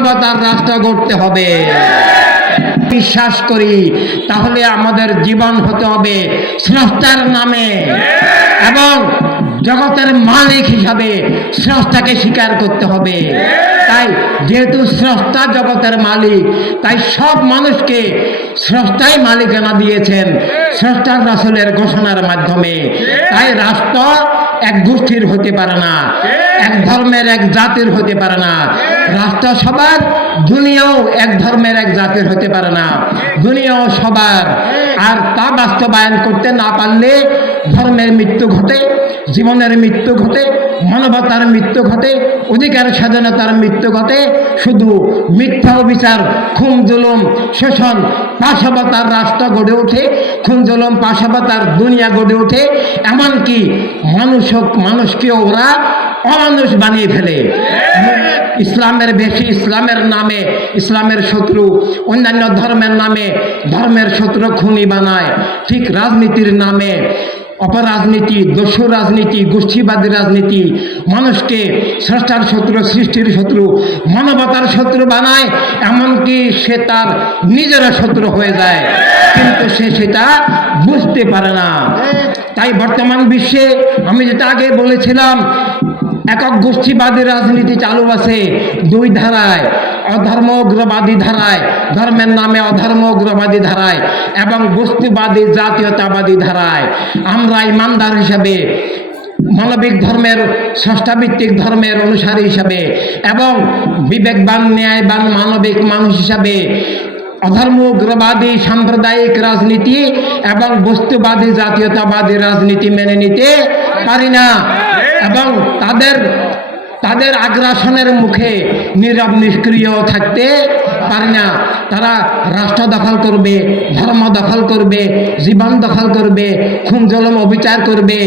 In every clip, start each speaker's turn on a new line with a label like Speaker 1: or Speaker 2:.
Speaker 1: মানবতার রাষ্ট্র গড়তে হবে। বিশ্বাস করি, তাহলে আমাদের জীবন হতে হবে স্রষ্টার নামে। এবং জগতের মালিক হিসাবে স্রষ্টাকে স্বীকার করতে হবে। তাই যেহেতু স্রষ্টা জগতের মালিক, তাই সব মানুষকে স্রষ্টাই মালিকানা দিয়েছেন স্রষ্টার রাসুলের ঘোষণার মাধ্যমে। তাই রাষ্ট্র এক গোষ্ঠীর হতে পারে না। এক ধর্মের এক জাতির হতে পারে না। রাষ্ট্র সবার দুনিয়াও এক ধর্মের এক জাতির হতে পারে না। দুনিয়াও সবার। আর তা বাস্তবায়ন করতে না পারলে ধর্মের মৃত্যু ঘটে, জীবনের মৃত্যু ঘটে, মানবতার মৃত্যু ঘটে, অধিকার স্বাধীনতার মৃত্যু ঘটে। শুধু মিথ্যা বিচার খুন, জুলুম, শোষণ পাশবতার রাষ্ট্র গড়ে ওঠে, খুন, জুলুম পাশবতার দুনিয়া গড়ে ওঠে। এমনকি মানুষ মানুষকে ওরা অমানুষ বানিয়ে ফেলে। ইসলামের বেশি ইসলামের নামে ইসলামের শত্রু, অন্যান্য ধর্মের নামে ধর্মের শত্রু খুনি বানায়। ঠিক রাজনীতির নামে অপরাজনীতি, দস্যু রাজনীতি, গোষ্ঠীবাদী রাজনীতি, মানুষকে স্রষ্টার শত্রু, সৃষ্টির শত্রু, মানবতার শত্রু বানায়, এমনকি সে তার নিজের শত্রু হয়ে যায়। কিন্তু সে সেটা বুঝতে পারে না। তাই বর্তমান বিশ্বে আমি যেটা আগে বলেছিলাম একক গোষ্ঠীবাদী রাজনীতি চালু আছে। দুই ধারায় অধর্ম উগ্রবাদী ধারায়, ধর্মের নামে অধর্ম উগ্রবাদী ধারায় এবং বস্তুবাদী জাতীয়তাবাদী ধারায়। আমরা ইমানদার হিসাবে মানবিক ধর্মের, ষষ্ঠাভিত্তিক ধর্মের অনুসারী হিসাবে এবং বিবেকবান, ন্যায়বান, মানবিক মানুষ হিসাবে অধর্ম উগ্রবাদী সাম্প্রদায়িক রাজনীতি এবং বস্তুবাদী জাতীয়তাবাদী রাজনীতি মেনে নিতে পারি না। এবং তাদের তাদের আগ্রাসনের মুখে নীরব নিষ্ক্রিয় থাকতে পারে না। তারা রাষ্ট্র দখল করবে, ধর্ম দখল করবে, জীবন দখল করবে, খুন, জলম, অবিচার করবে।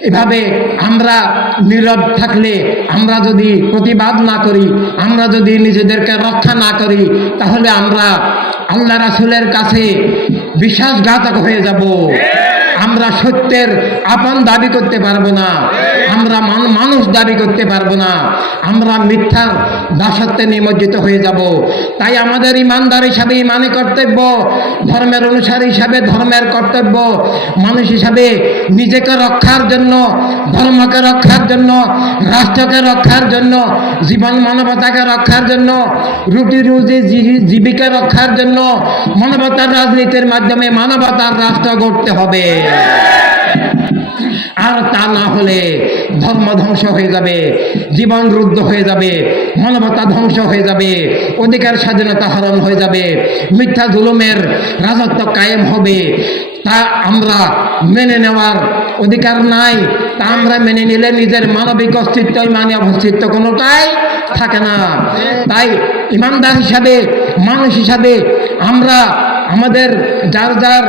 Speaker 1: এভাবে আমরা নীরব থাকলে, আমরা যদি প্রতিবাদ না করি, আমরা যদি নিজেদেরকে রক্ষা না করি, তাহলে আমরা আল্লাহ রাসুলের কাছে বিশ্বাসঘাতক হয়ে যাব। আমরা সত্যের আপন দাবি করতে পারব না। আমরা মানুষ দাবি করতে পারব না। আমরা মিথ্যার দাসত্বে নিমজ্জিত হয়ে যাব। তাই আমাদের ইমানদার হিসাবে ইমানে কর্তব্য, ধর্মের অনুসারী হিসাবে ধর্মের কর্তব্য, মানুষ হিসাবে নিজেকে রক্ষার জন্য, ধর্মকে রক্ষার জন্য, রাষ্ট্রকে রক্ষার জন্য, জীবন মানবতাকে রক্ষার জন্য, রুটি রুজি জীবিকা রক্ষার জন্য, মানবতার রাজনীতির মাধ্যমে মানবতার রাষ্ট্র গড়তে হবে। আর তা না হলে ধর্ম ধ্বংস হয়ে যাবে, জীবন রুদ্ধ হয়ে যাবে, মানবতা ধ্বংস হয়ে যাবে, অধিকার স্বাধীনতা হরণ হয়ে যাবে, মিথ্যা জুলুমের রাজত্ব কায়েম হবে। তা আমরা মেনে নেওয়ার অধিকার নাই, তা আমরা মেনে নিলে নিজের মানবিক অস্তিত্ব মানব অস্তিত্ব কোনোটাই থাকে না। তাই ইমানদার হিসাবে, মানুষ হিসাবে আমরা আমাদের যার যার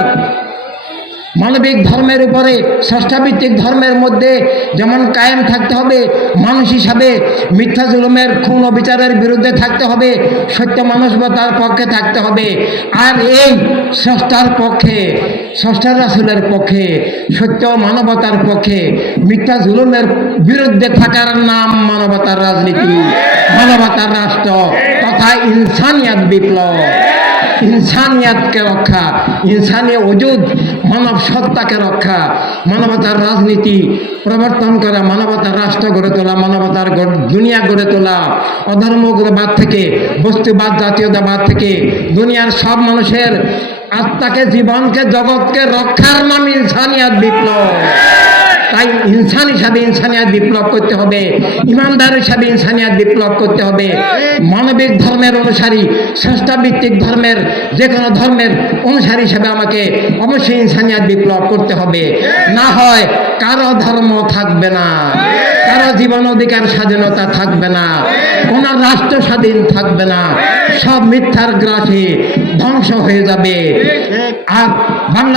Speaker 1: মানবিক ধর্মের উপরে ষষ্ঠাভিত্তিক ধর্মের মধ্যে যেমন কায়েম থাকতে হবে, মানুষ হিসাবে মিথ্যা জুলুমের খুন ও বিচারের বিরুদ্ধে থাকতে হবে, সত্য মানবতার পক্ষে থাকতে হবে। আর এই ষষ্ঠার পক্ষে ষষ্ঠার রাসুলের পক্ষে, সত্য মানবতার পক্ষে মিথ্যা জুলুমের বিরুদ্ধে থাকার নাম মানবতার রাজনীতি, মানবতার রাষ্ট্র তথা ইনসানিয়াত বিপ্লব। ইনসানিয়াতকে রক্ষা ইনসানি ওজুদ মানব সত্তাকে রক্ষা, মানবতার রাজনীতি প্রবর্তন করা, মানবতার রাষ্ট্র গড়ে তোলা, মানবতার দুনিয়া গড়ে তোলা, অধর্মগ্রবাদ থেকে, বস্তুবাদ, জাতীয়তাবাদ থেকে, দুনিয়ার সব মানুষের আত্মাকে, জীবনকে, জগৎকে রক্ষার নাম ইনসানিয়াত বিপ্লব। তাই ইনসান হিসাবে ইনসানিয়াত বিপ্লব করতে হবে, ইমানদার হিসাবে ইনসানিয়াত বিপ্লব করতে হবে। মানবিক ধর্মের অনুসারী সংস্থাভিত্তিক ধর্মের যে কোনো ধর্মের অনুসারী হিসাবে আমাকে অবশ্যই ইনসানিয়াত বিপ্লব করতে হবে। না হয় কারও ধর্ম থাকবে না, কারও জীবন অধিকার স্বাধীনতা থাকবে না, কোনো রাষ্ট্র স্বাধীন থাকবে না, সব মিথ্যার গ্রাসে ধ্বংস হয়ে যাবে। আর বাংলা